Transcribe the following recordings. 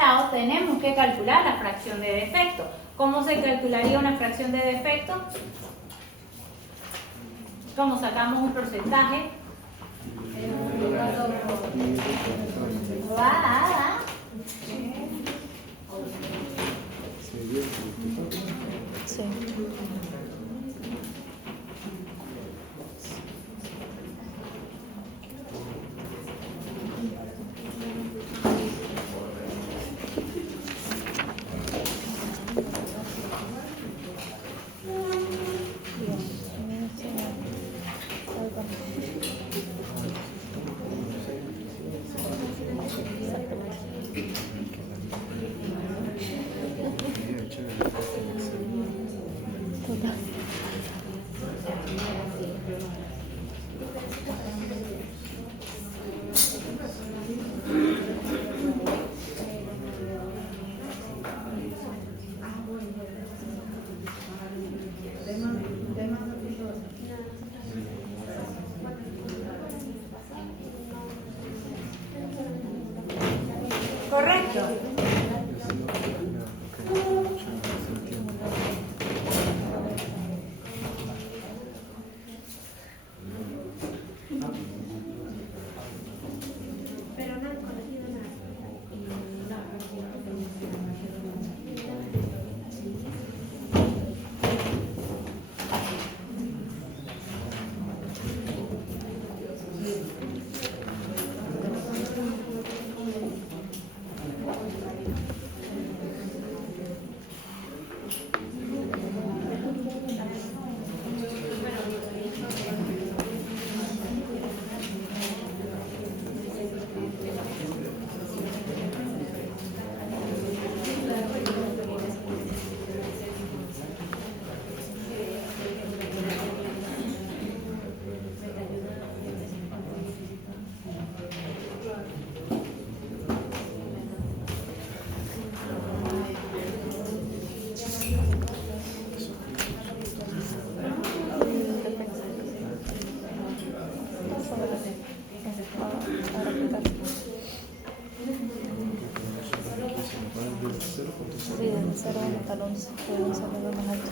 lado tenemos que calcular la fracción de defecto. ¿Cómo se calcularía una fracción de defecto? ¿Cómo sacamos un porcentaje? Sí. Correcto. Sí, del 0 hasta el 11, podemos hacerlo más alto.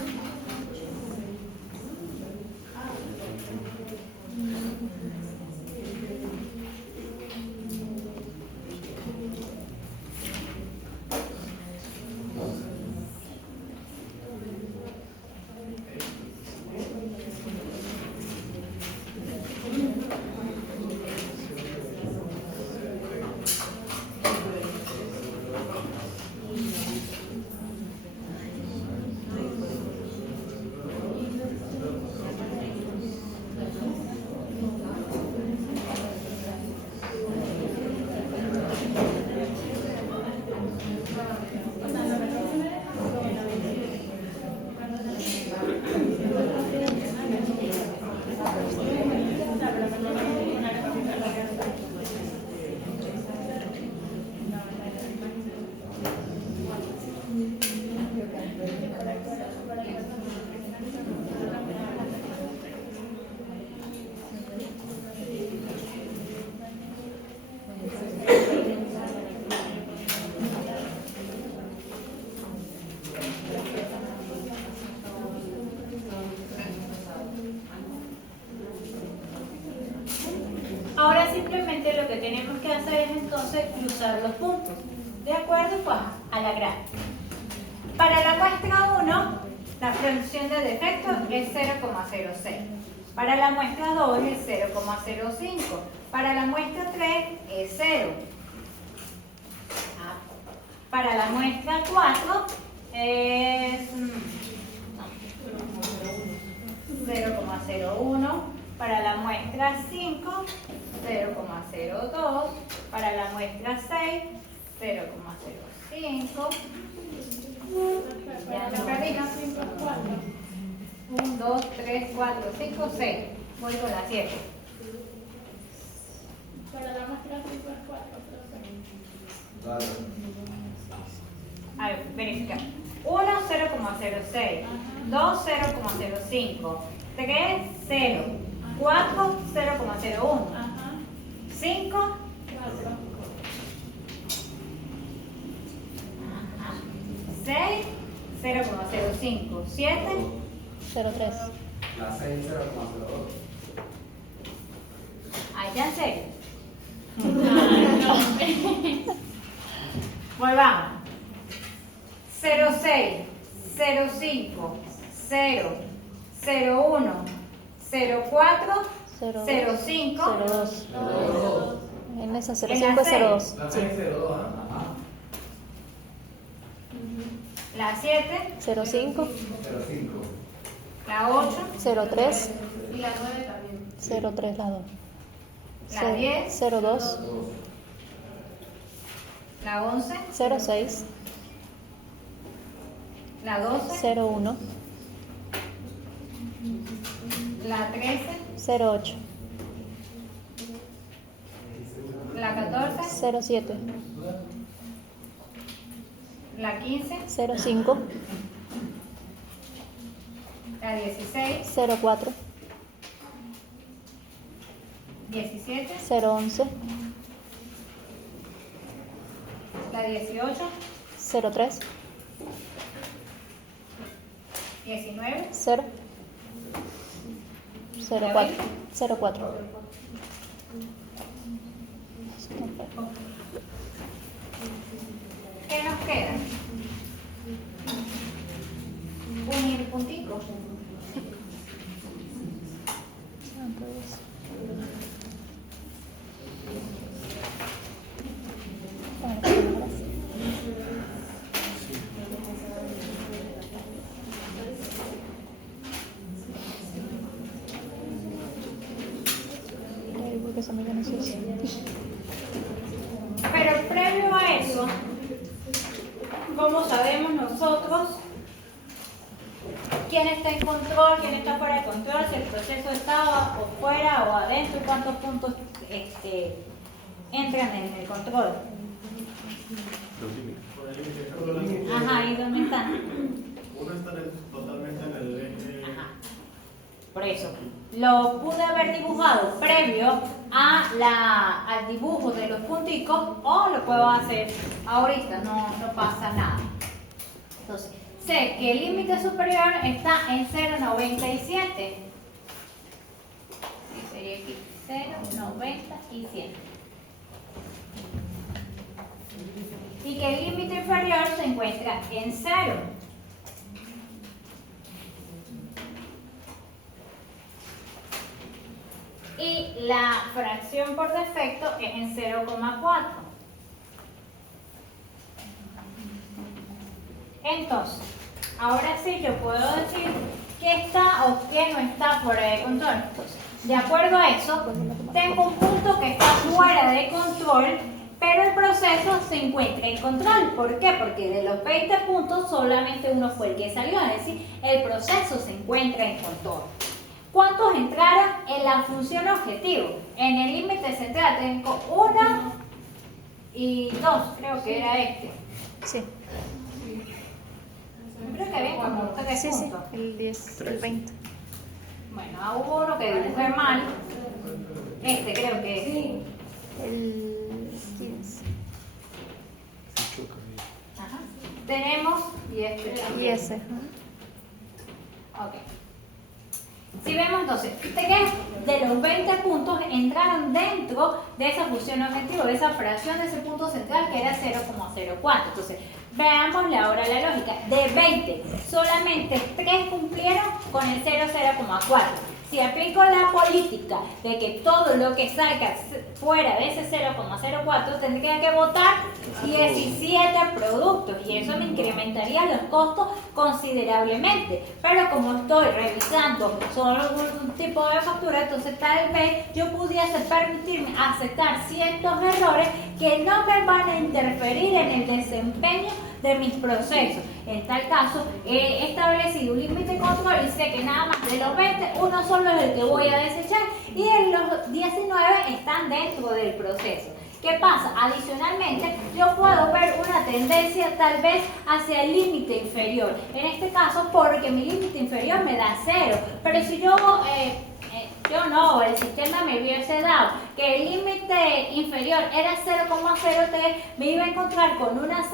Ahora simplemente lo que tenemos que hacer es entonces cruzar los puntos, de acuerdo pues, a la gráfica. Para la muestra 1, la fracción de defecto es 0,06. Para la muestra 2 es 0,05. Para la muestra 3 es 0. Para la muestra 4 es 0,01. Para la muestra 5, 0,02. Para la muestra 6, 0,05. Ya me perdí, ¿no? 1, 2, 3, 4, 5, 6. Voy con la 7. Para la muestra 5 es 4, A ver, verifica. 1, 0,06. 2, 0,05. 3, 0. 4, 0,01. 5, 0,05. 7, 0,3. La 6 0,02. ahí ya en serio. Volvamos. 0,6, 0,5, 0, 0,1, 0,4, 0,5, 0,2. En esa En 0,5 la es 0,2. La Sí. 6 02, ajá. la 7, 0,5, 05. la 8, 0,3, Y la 9 también. 0,3 las dos. la 10, 0,2, la 11, 0,6, la 12, 0,1, la 13, 0,8, la 14, 0,7, la 15, 0,5, la 16, 0,4, 17, 0,11, la 18, 0,3, 19, 0, 0,4, 0,4. ¿qué nos queda? Unir punticos. Porque eso me no sé si. Pero previo a eso, ¿cómo sabemos nosotros quién está en control, quién está fuera de control, si el proceso está o fuera o adentro, cuántos puntos entran en el control? Por el límite. Ajá, ¿y dónde están? Uno está totalmente en el eje. Ajá. Por eso, lo pude haber dibujado previo al dibujo de los punticos o lo puedo hacer ahorita, no pasa nada. Entonces, sé que el límite superior está en 0,97. Sí, sería aquí 0,97. Y que el límite inferior se encuentra en 0. Y la fracción por defecto es en 0,4. Entonces, ahora sí yo puedo decir qué está o qué no está fuera de control. Entonces, de acuerdo a eso, tengo un punto que está fuera de control, pero el proceso se encuentra en control. ¿Por qué? Porque de los 20 puntos solamente uno fue el que salió, es decir, el proceso se encuentra en control. ¿Cuántos entraron en la función objetivo? En el límite central tengo 1 y 2, creo que era este. Sí, Creo que había como 3 sí, sí, puntos. el 10, el 20. Bueno, hubo uno que dibujé mal. Este creo que sí. El 15. Ajá. Tenemos y este Y también. ese. Ok. Si vemos entonces, fíjate que de los 20 puntos entraron dentro de esa función objetivo, de esa fracción de ese punto central que era 0,04. Entonces, veamos ahora la lógica. De 20, solamente 3 cumplieron con el 0,04. Si aplico la política de que todo lo que salga fuera de ese 0,04 tendría que votar 17 productos y eso me incrementaría los costos considerablemente. Pero como estoy revisando solo un tipo de factura, entonces tal vez yo pudiese permitirme aceptar ciertos errores que no me van a interferir en el desempeño de mis procesos. En tal caso, he establecido un límite de control y sé que nada más de los 20, uno solo es el que voy a desechar y en los 19 están dentro del proceso. ¿Qué pasa? Adicionalmente, yo puedo ver una tendencia tal vez hacia el límite inferior. En este caso, porque mi límite inferior me da 0. Pero si yo el sistema me hubiese dado que el límite inferior era 0,03, me iba a encontrar con una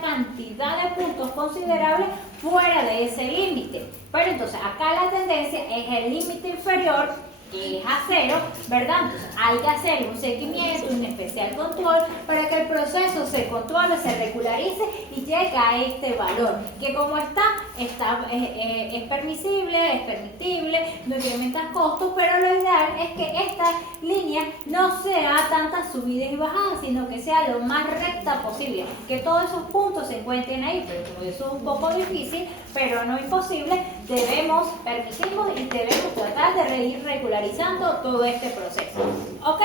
cantidad de puntos considerable fuera de ese límite. Pero entonces acá la tendencia es el límite inferior, que es a 0, ¿verdad? Entonces hay que hacer un seguimiento, un especial control para que el proceso se controle, se regularice y llegue a este valor, que como es permisible, es permitible, no incrementa costos, pero lo ideal es que esta línea no sea tantas subidas y bajadas, sino que sea lo más recta posible, que todos esos puntos se encuentren ahí, pero como eso es un poco difícil, pero no imposible, permitimos y debemos tratar de ir regularizando todo este proceso. ¿Ok?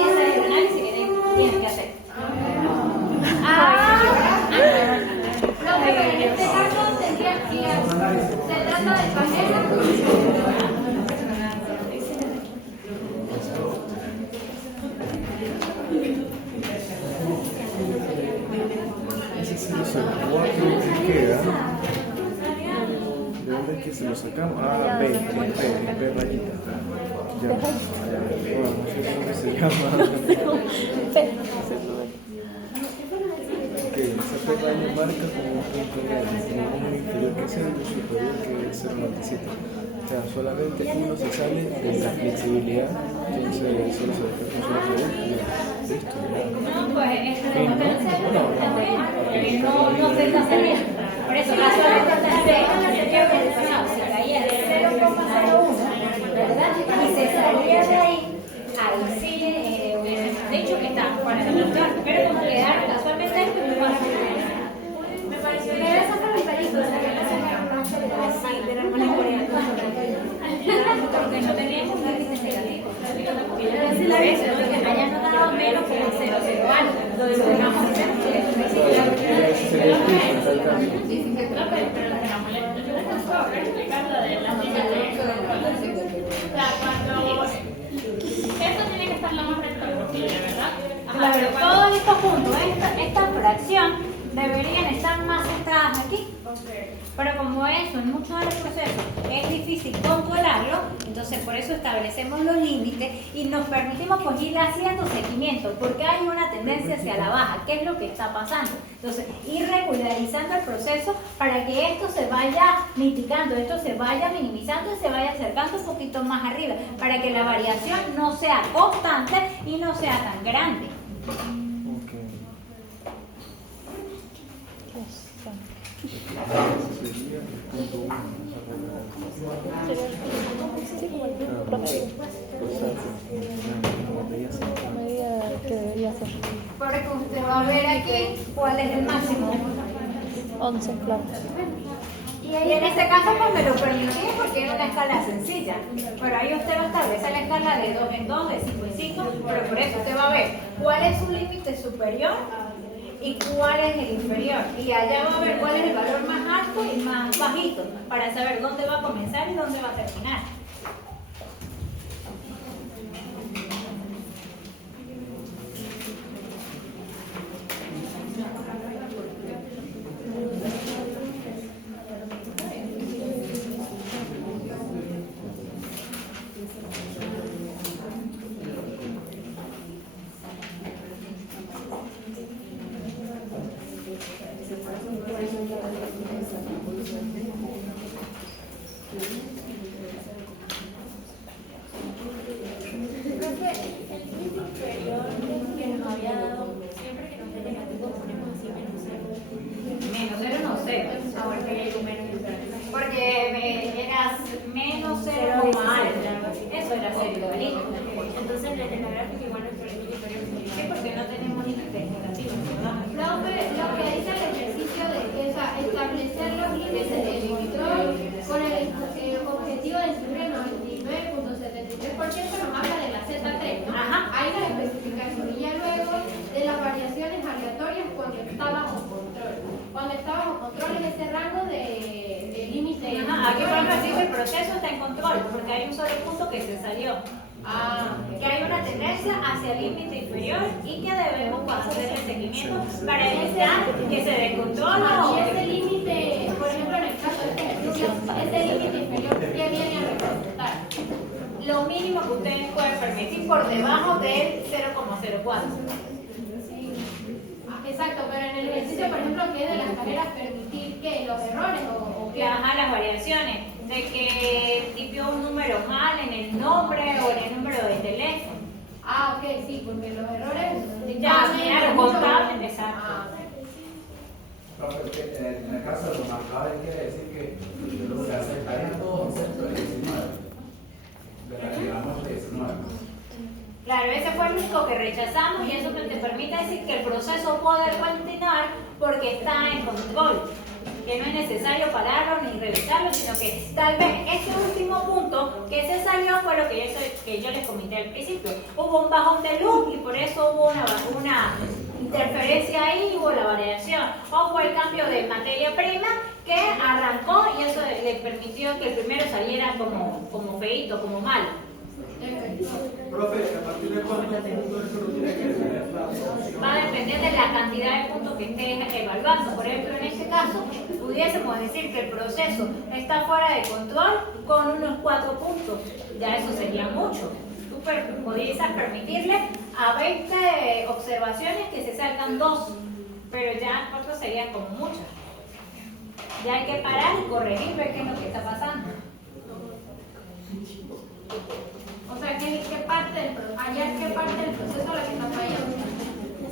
Ese es el análisis que tienen que hacer. Lo que en este caso tendría que se trata del panel. Ese se lo sacó a que queda. ¿De dónde es que se lo sacamos? Ah, B rayita. Ya. Bueno, no sé cómo se llama. Ok, esa P raya marca como un punto medio, como un inferior que es el superior que es el marquecito. O sea, solamente uno se sale de la flexibilidad, entonces solo se funciona por listo, ya. No, pues no se está saliendo. Por eso casualmente se caía de 0,01, ¿verdad? Y se salía de ahí, sí hubiésemos dicho que está fuera de la, pero como quedaron casualmente ahí, pues me pareció que era esa para el palito, o sea, que la sacaron más así, de la hermana coreana. Porque no teníamos índices negativos. Por eso, que haya notado menos que el 0,0 algo. Lo dibujamos Esto tiene que estar lo más recto posible, ¿verdad? Pero todos estos puntos, esta fracción, deberían estar más centradas aquí. Pero como eso en muchos de los procesos es difícil controlarlo, entonces por eso establecemos los límites y nos permitimos pues ir haciendo seguimiento, porque hay una tendencia hacia la baja. ¿Qué es lo que está pasando? Entonces, ir regularizando el proceso para que esto se vaya mitigando, esto se vaya minimizando y se vaya acercando un poquito más arriba, para que la variación no sea constante y no sea tan grande. Sería el punto 1. Sí, como el promedio. La medida que debería ser. Porque usted va a ver aquí cuál es el máximo. 11, claro. Y en este caso pues me lo permití porque era una escala sencilla. Pero ahí usted va a establecer la escala de 2 en 2, de 5 en 5, pero por eso usted va a ver cuál es su límite superior y cuál es el inferior. Y allá va a ver cuál es el valor más alto y más bajito, para saber dónde va a comenzar y dónde va a terminar. Que hay una tendencia hacia el límite inferior y que debemos hacer el seguimiento para evitar que se descontrole. Y ese límite, por ejemplo, en el caso de este ejercicio, ese límite inferior, ¿qué viene a representar? Lo mínimo que ustedes pueden permitir por debajo del 0,04. Exacto, pero en el ejercicio dice, por ejemplo, que de las carreras permitir que los errores o que Ajá, las variaciones, de que tipió un número mal en el nombre o en el número de teléfono. Ah, ok, sí, porque los errores Ya, claro, contables, exacto. Ah, Profe, en el caso de los marcadores quiere decir que se aceptarían todos conceptos de 19. De la nota 19. Claro, ese fue el único que rechazamos y eso te permite decir que el proceso puede continuar porque está en control, que no es necesario pararlo ni revisarlo, sino que tal vez ese último punto que se salió fue lo que yo les comenté al principio. Hubo un bajón de luz y por eso hubo una interferencia ahí, hubo la variación. O fue el cambio de materia prima que arrancó y eso le permitió que el primero saliera como feíto, como malo. Profe, ¿a partir de cuántos puntos esto lo tiene que tener la función? Va a depender de la cantidad de puntos que estés evaluando. Por ejemplo, en este caso, pudiésemos decir que el proceso está fuera de control con unos 4 puntos. Ya eso sería mucho. Tú podrías permitirle a 20 observaciones que se salgan 2, pero ya 4 serían como muchas. Ya hay que parar y corregir, ver qué es lo que está pasando. o sea, ¿qué parte del proceso la que está fallando?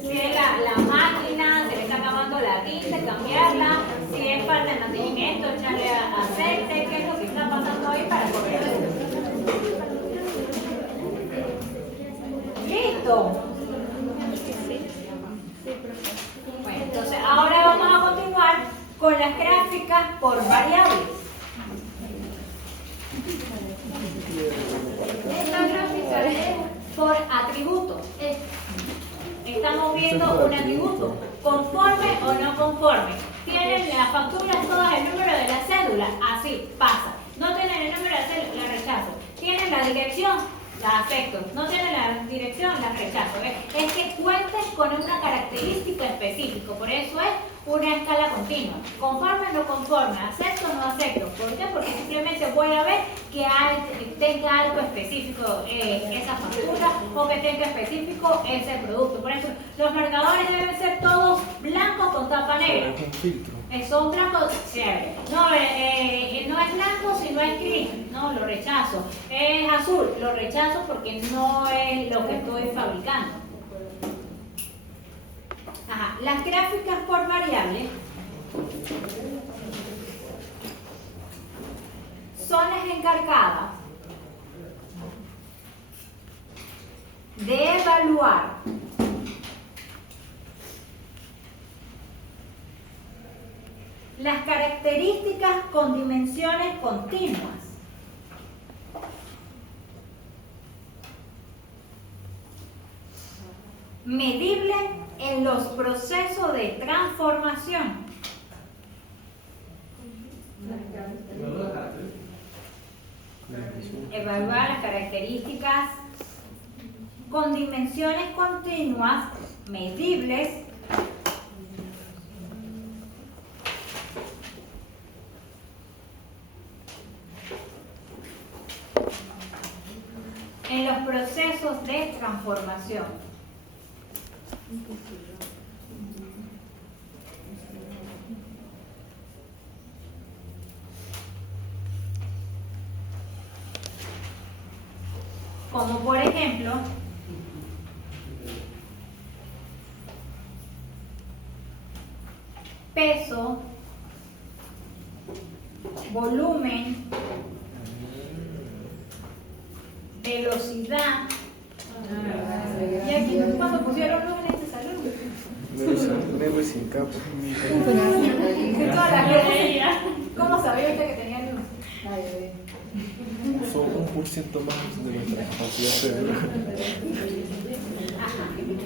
Si es la máquina, se le está acabando la tinta, cambiarla. Si es falta de mantenimiento, echarle aceite. ¿Qué es lo que está pasando ahí para corregirlo? ¿Listo? Bueno, entonces ahora vamos a continuar con las gráficas por variables. Esta gráfica es por atributos. Estamos viendo un atributo, conforme o no conforme. Tienen las facturas todas el número de la cédula, así pasa. No tienen el número de la cédula, la rechazo. Tienen la dirección, la acepto. No tienen la dirección, la rechazo. Es que cuentes con una característica específica, por eso es una escala continua. Conforme o no conforme, acepto o no acepto. ¿Por qué? Porque simplemente voy a ver que tenga algo específico esa factura o que tenga específico ese producto. Por eso los marcadores deben ser todos blancos con tapa negra. Es un filtro. Son blancos, chévere. No, no es blanco si no es gris. No, lo rechazo. Es azul, lo rechazo porque no es lo que estoy fabricando. Ajá. Las gráficas por variable son las encargadas de evaluar las características con dimensiones continuas. Medible en los procesos de transformación. Evaluar las características con dimensiones continuas, medibles, en los procesos de transformación. Como por ejemplo, peso, volumen, velocidad. Y aquí cuando pusieron luz en este salón. Negro sin capa. Toda la gente. ¿Cómo sabía usted que tenía luz? Son 1% más de nuestra capacidad cerebral.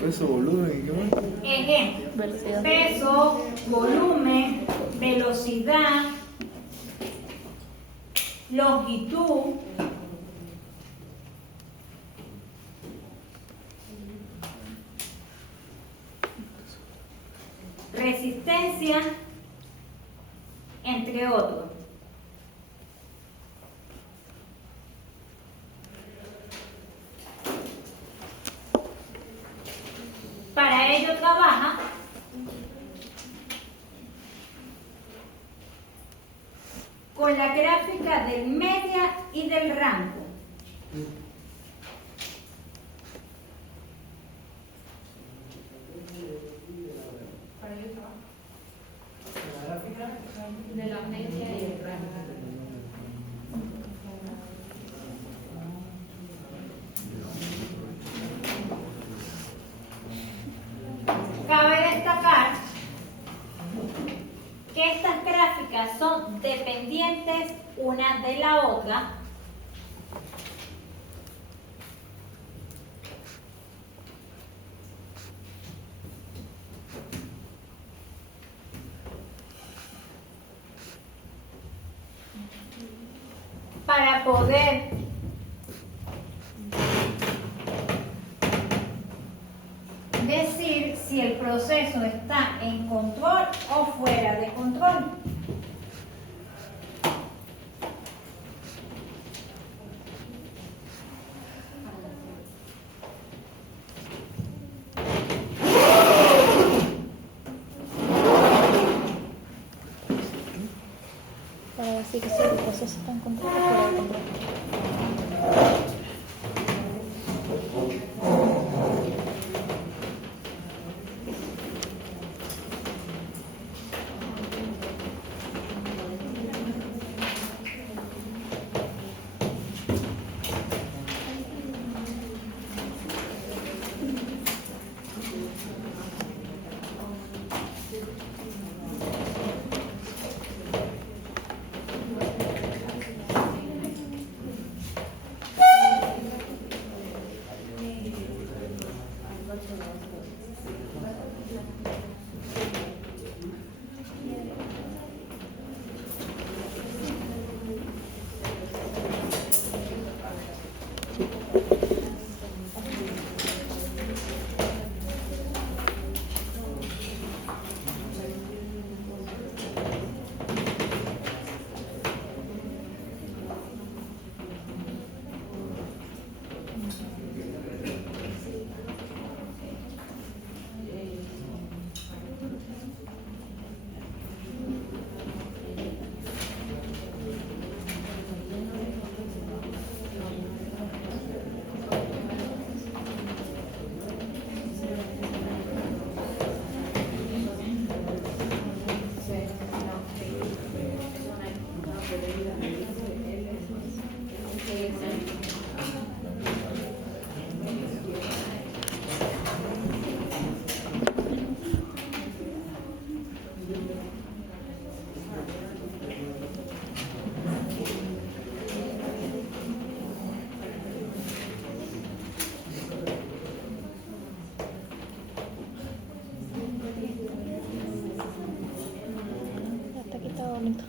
Peso, volumen, ¿y qué más? Ejemplo. Velocidad. Peso, volumen, velocidad, longitud, resistencia, entre otros. Para ello trabaja con la gráfica del media y del rango. De la media y el rango. Cabe destacar que estas gráficas son dependientes una de la otra. Para poder decir si el proceso está en control o fuera de control. Para decir que si el proceso está en control o fuera de control. Hasta aquí está bonito.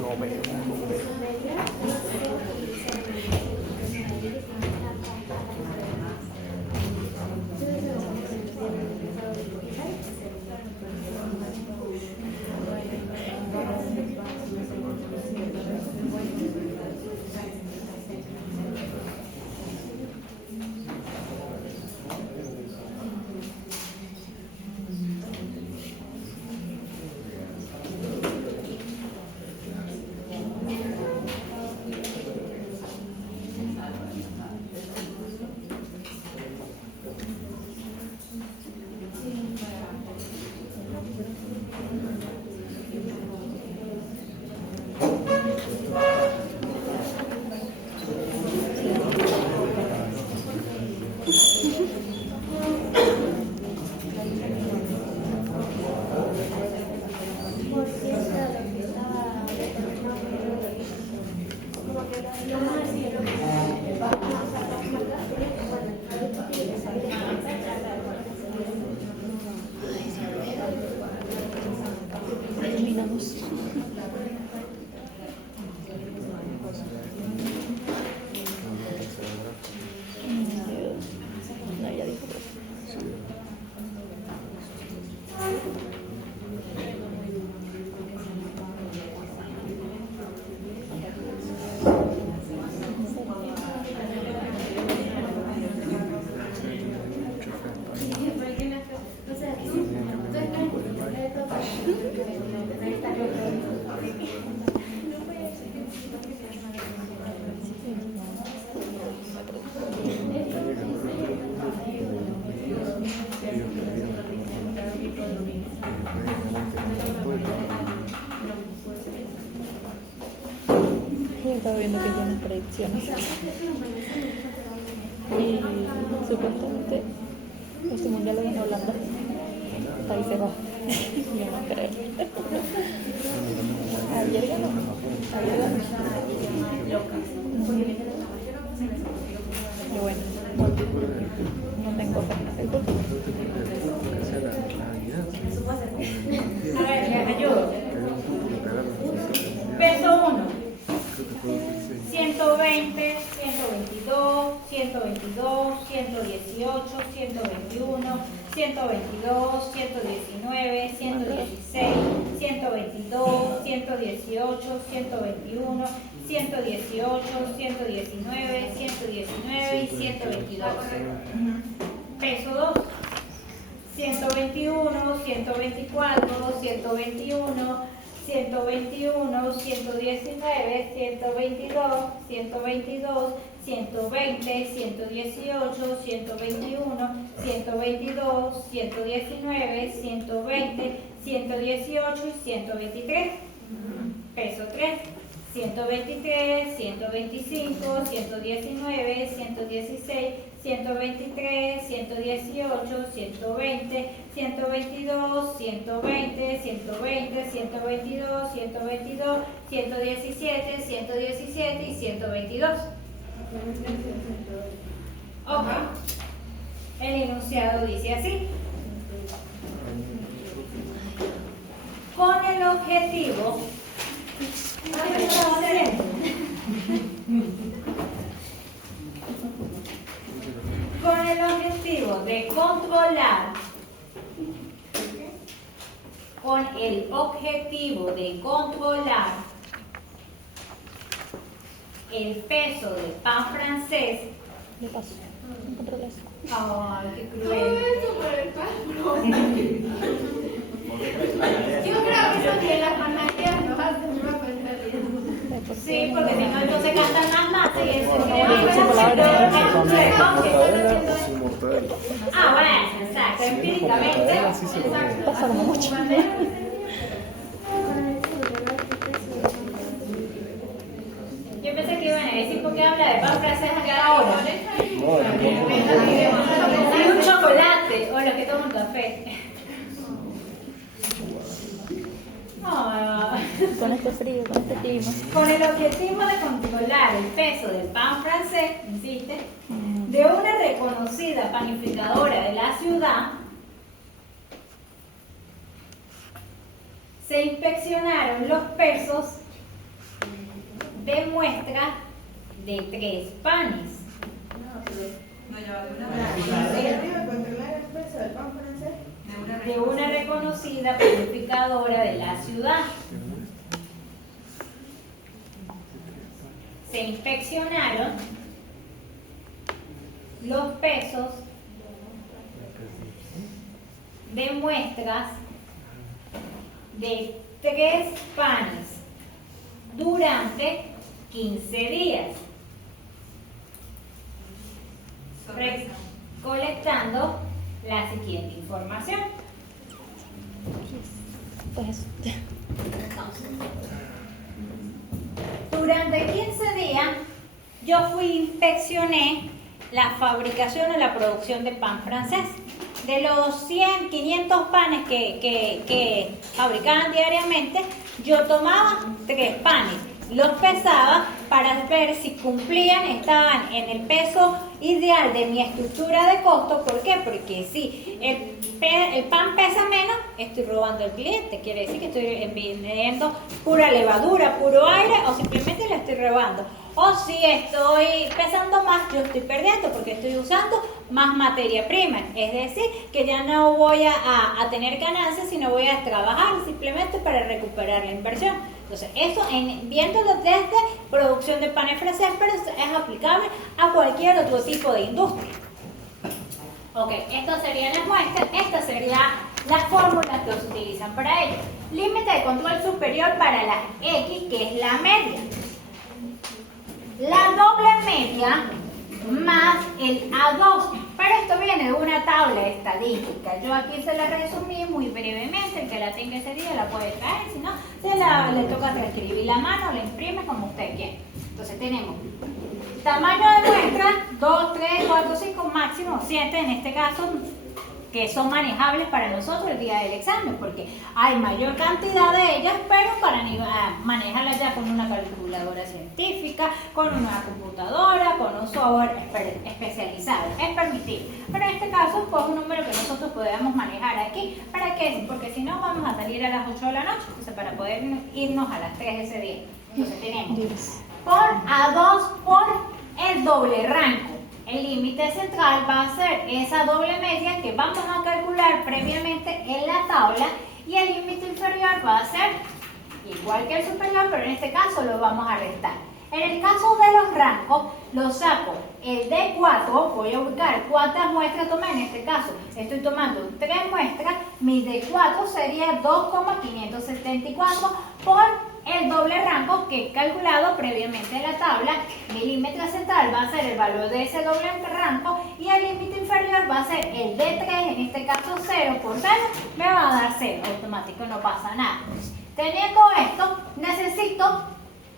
No veo, no veo. Terminamos. No, ya dijo. Estaba viendo que tienen predicciones. Y supuestamente este mundial lo gana Holanda. Ahí se va. Yo no creo. Ayer ganó. Ayer ganó. Y bueno, no tengo fe. A ver, les ayudo. Peso 1. 120, 122, 122, 118, 121, 122, 119, 116, 122, 118, 121, 118, 119, 119 y 122. Peso 2. 121, 124, 121, 121, 119, 122, 122, 120, 118, 121, 122, 119, 120, 118 y 123. Peso 3. 123, 125, 119, 116, 123, 118, 120, 122, 120, 120, 122, 122, 117, 117 y 122. Ok. El enunciado dice así. Con el objetivo con el objetivo de controlar el peso del pan francés. Le paso. No controlas. Ay, qué cruel. Yo creo que eso que las pantallas nos hacen una penalidad. Sí, porque si no, entonces gastan más masa y eso Sin mortadela. Ah, bueno, exacto, empíricamente. Así se lo ve. Pasa como mucho. Yo pensé que iban a decir por qué habla de pan francés a cada hora. No, Y un chocolate, o Con lo que toman café. Ah. Con este frío, con este clima. Con el objetivo de controlar el peso del pan francés, insiste, de una reconocida panificadora de la ciudad, se inspeccionaron los pesos de muestra de 3 panes. De una reconocida panificadora de la ciudad. Se inspeccionaron los pesos de muestras de 3 panes durante 15 días, colectando la siguiente información. Pues eso. Durante 15 días yo fui e inspeccioné la fabricación o la producción de pan francés. De los 100, 500 panes que fabricaban diariamente, yo tomaba 3 panes. Los pesaba para ver si cumplían, estaban en el peso ideal de mi estructura de costo. ¿Por qué? Porque si el pan pesa menos, estoy robando al cliente. Quiere decir que estoy vendiendo pura levadura, puro aire, o simplemente le estoy robando. O si estoy pesando más, yo estoy perdiendo porque estoy usando más materia prima. Es decir, que ya no voy a tener ganancias, sino voy a trabajar simplemente para recuperar la inversión. Entonces, eso, viéndolo desde producción de panes francés, pero es aplicable a cualquier otro tipo de industria. Ok, estas serían las muestras, estas serían las fórmulas que se utilizan para ello. Límite de control superior para la X, que es la media. La doble media más el A2. Pero esto viene de una tabla estadística. Yo aquí se la resumí muy brevemente. El que la tenga ese día la puede traer. Si no, le toca transcribir la mano, la imprime como usted quiera. Entonces tenemos tamaño de muestra 2, 3, 4, 5, máximo 7 en este caso, que son manejables para nosotros el día del examen, porque hay mayor cantidad de ellas, pero para manejarlas ya con una calculadora científica, con una computadora, con un software especializado, es permitido. Pero en este caso, pues un número que nosotros podamos manejar aquí. ¿Para qué? Porque si no, vamos a salir a las 8 de la noche, entonces para poder irnos a las 3 ese día. Entonces tenemos por A2 por el doble rango. El límite central va a ser esa doble media que vamos a calcular previamente en la tabla, y el límite inferior va a ser igual que el superior, pero en este caso lo vamos a restar. En el caso de los rangos, lo saco el D4, voy a ubicar cuántas muestras tomé. En este caso estoy tomando 3 muestras, mi D4 sería 2,574 por el doble rango que he calculado previamente en la tabla. Mi límite central va a ser el valor de ese doble rango, y el límite inferior va a ser el D3, en este caso 0 por 0, me va a dar 0, automático, no pasa nada. Teniendo esto, necesito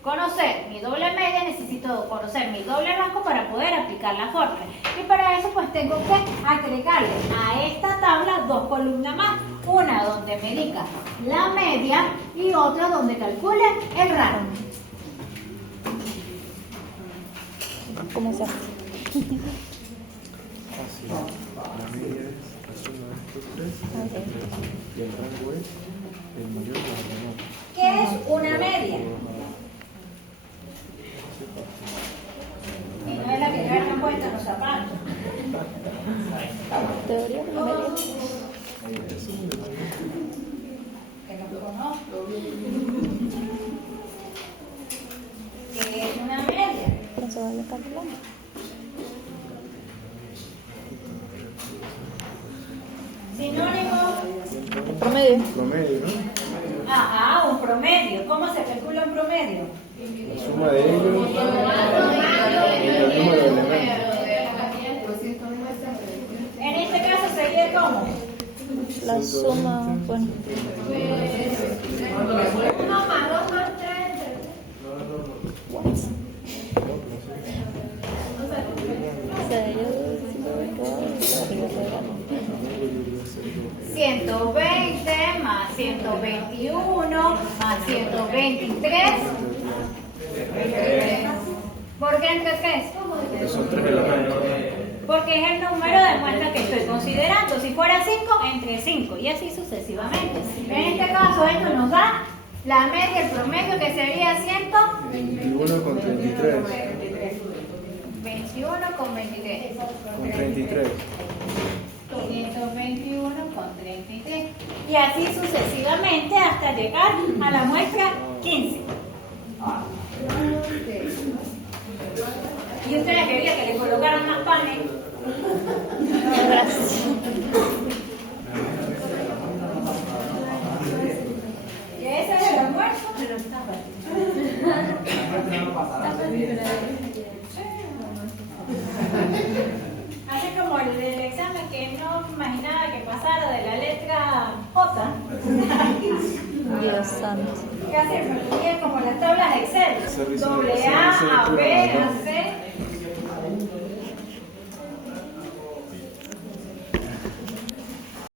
conocer mi doble media, necesito conocer mi doble rango para poder aplicar la fórmula. Y para eso pues tengo que agregarle a esta tabla 2 columnas más. Una donde me diga la media y otra donde calcule el rango. ¿Cómo se hace? Así, la media es la suma de estos 3 y el rango es el mayor más el menor. ¿Qué es una media? Y no es la que llevan puesta los zapatos. Teoría de la media. Que no conozco. ¿Qué es una media? Pero se vale calcular. Sinónimo. El promedio. Promedio, ¿no? Ajá, un promedio. ¿Cómo se calcula un promedio? La suma de ellos y el número de elementos. En este caso sería como La suma, bueno. 1 más 2 más 3. What? O sea, yo 120 más 121 más 123. ¿Por qué entre 3? Porque son 3 elementos. Porque es el número de muestras que estoy considerando. Si fuera 5, entre 5 y así sucesivamente. En este caso esto nos da la media, el promedio, que sería 21 con 33. 21 con 23. Con 33. 121 con 33. Y así sucesivamente hasta llegar a la muestra 15. Y usted quería que le colocaran más panes. Gracias. Y ese es el almuerzo, pero estaba. Así como el del examen que no imaginaba que pasara de la letra J. Dios santo. Casi me fui como las tablas de Excel. Servicio Doble A, A, B, A, C.